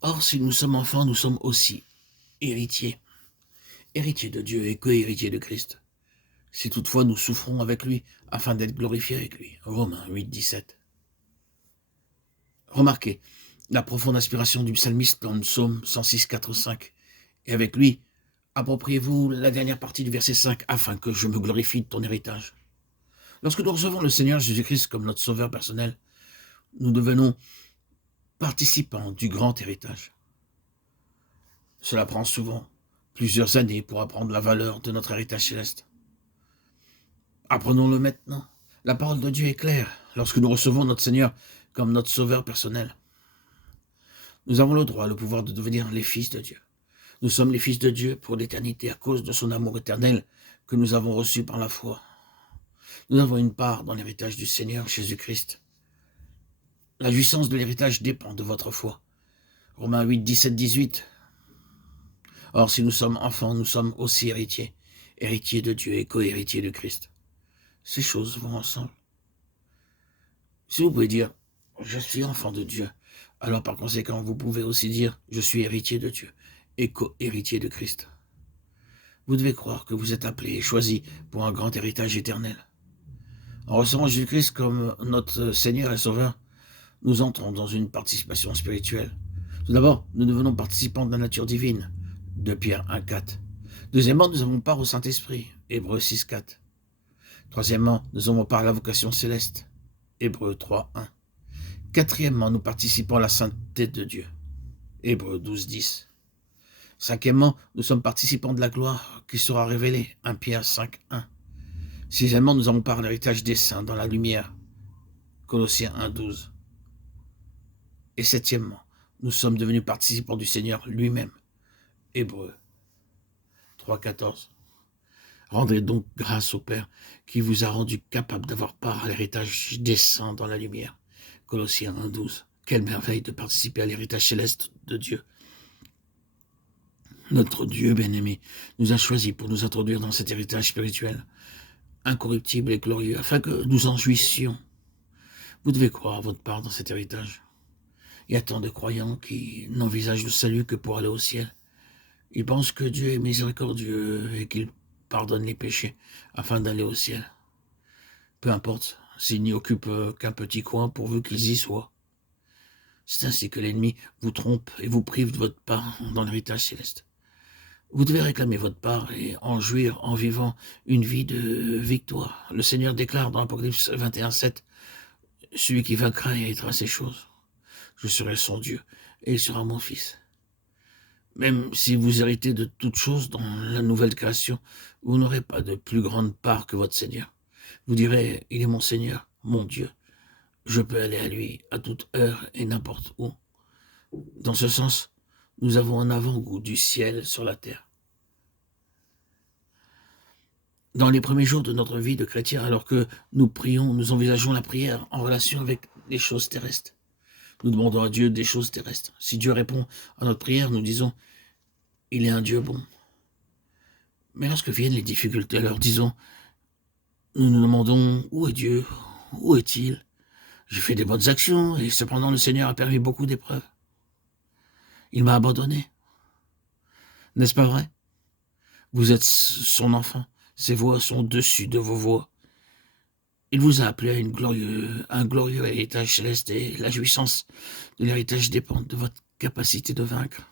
Or, si nous sommes enfants, nous sommes aussi héritiers, héritiers de Dieu et co-héritiers de Christ. Si toutefois nous souffrons avec lui, afin d'être glorifiés avec lui. Romains 8, 17. Remarquez la profonde inspiration du psalmiste dans le psaume 106, 4, 5. Et avec lui, appropriez-vous la dernière partie du verset 5, afin que je me glorifie de ton héritage. Lorsque nous recevons le Seigneur Jésus-Christ comme notre sauveur personnel, nous devenons participants du grand héritage. Cela prend souvent plusieurs années pour apprendre la valeur de notre héritage céleste. Apprenons-le maintenant. La parole de Dieu est claire lorsque nous recevons notre Seigneur comme notre sauveur personnel. Nous avons le droit, le pouvoir de devenir les fils de Dieu. Nous sommes les fils de Dieu pour l'éternité à cause de son amour éternel que nous avons reçu par la foi. Nous avons une part dans l'héritage du Seigneur Jésus-Christ. La jouissance de l'héritage dépend de votre foi. Romains 8, 17, 18. Or, si nous sommes enfants, nous sommes aussi héritiers, héritiers de Dieu et co-héritiers de Christ. Ces choses vont ensemble. Si vous pouvez dire, je suis enfant de Dieu, alors par conséquent, vous pouvez aussi dire, je suis héritier de Dieu et co-héritier de Christ. Vous devez croire que vous êtes appelé et choisi pour un grand héritage éternel. En recevant Jésus-Christ comme notre Seigneur et Sauveur, nous entrons dans une participation spirituelle. Tout d'abord, nous devenons participants de la nature divine, 2 Pierre 1, 4. Deuxièmement, nous avons part au Saint-Esprit, Hébreux 6, 4. Troisièmement, nous avons part à la vocation céleste, Hébreux 3, 1. Quatrièmement, nous participons à la sainteté de Dieu, Hébreux 12, 10. Cinquièmement, nous sommes participants de la gloire qui sera révélée, 1 Pierre 5, 1. Sixièmement, nous avons part à l'héritage des saints dans la lumière, Colossiens 1, 12. Et septièmement, nous sommes devenus participants du Seigneur lui-même, Hébreux 3, 14. Rendez donc grâce au Père qui vous a rendu capable d'avoir part à l'héritage des saints dans la lumière, Colossiens 1, 12. Quelle merveille de participer à l'héritage céleste de Dieu. Notre Dieu bien-aimé nous a choisis pour nous introduire dans cet héritage spirituel, incorruptible et glorieux, afin que nous en jouissions. Vous devez croire à votre part dans cet héritage. Il y a tant de croyants qui n'envisagent le salut que pour aller au ciel. Ils pensent que Dieu est miséricordieux et qu'il pardonne les péchés afin d'aller au ciel. Peu importe s'ils n'y occupent qu'un petit coin pourvu qu'ils y soient. C'est ainsi que l'ennemi vous trompe et vous prive de votre part dans l'héritage céleste. Vous devez réclamer votre part et en jouir en vivant une vie de victoire. Le Seigneur déclare dans Apocalypse 21, 7, « Celui qui vaincra héritera ces choses. Je serai son Dieu et il sera mon fils. » Même si vous héritez de toutes choses dans la nouvelle création, vous n'aurez pas de plus grande part que votre Seigneur. Vous direz, il est mon Seigneur, mon Dieu. Je peux aller à lui à toute heure et n'importe où. Dans ce sens, nous avons un avant-goût du ciel sur la terre. Dans les premiers jours de notre vie de chrétien, alors que nous prions, nous envisageons la prière en relation avec les choses terrestres. Nous demandons à Dieu des choses terrestres. Si Dieu répond à notre prière, nous disons, il est un Dieu bon. Mais lorsque viennent les difficultés, alors disons, nous nous demandons, où est Dieu? Où est-il? J'ai fait des bonnes actions et cependant le Seigneur a permis beaucoup d'épreuves. Il m'a abandonné. N'est-ce pas vrai? Vous êtes son enfant. Ses voix sont au-dessus de vos voix. Il vous a appelé à un glorieux héritage céleste et la jouissance de l'héritage dépend de votre capacité de vaincre.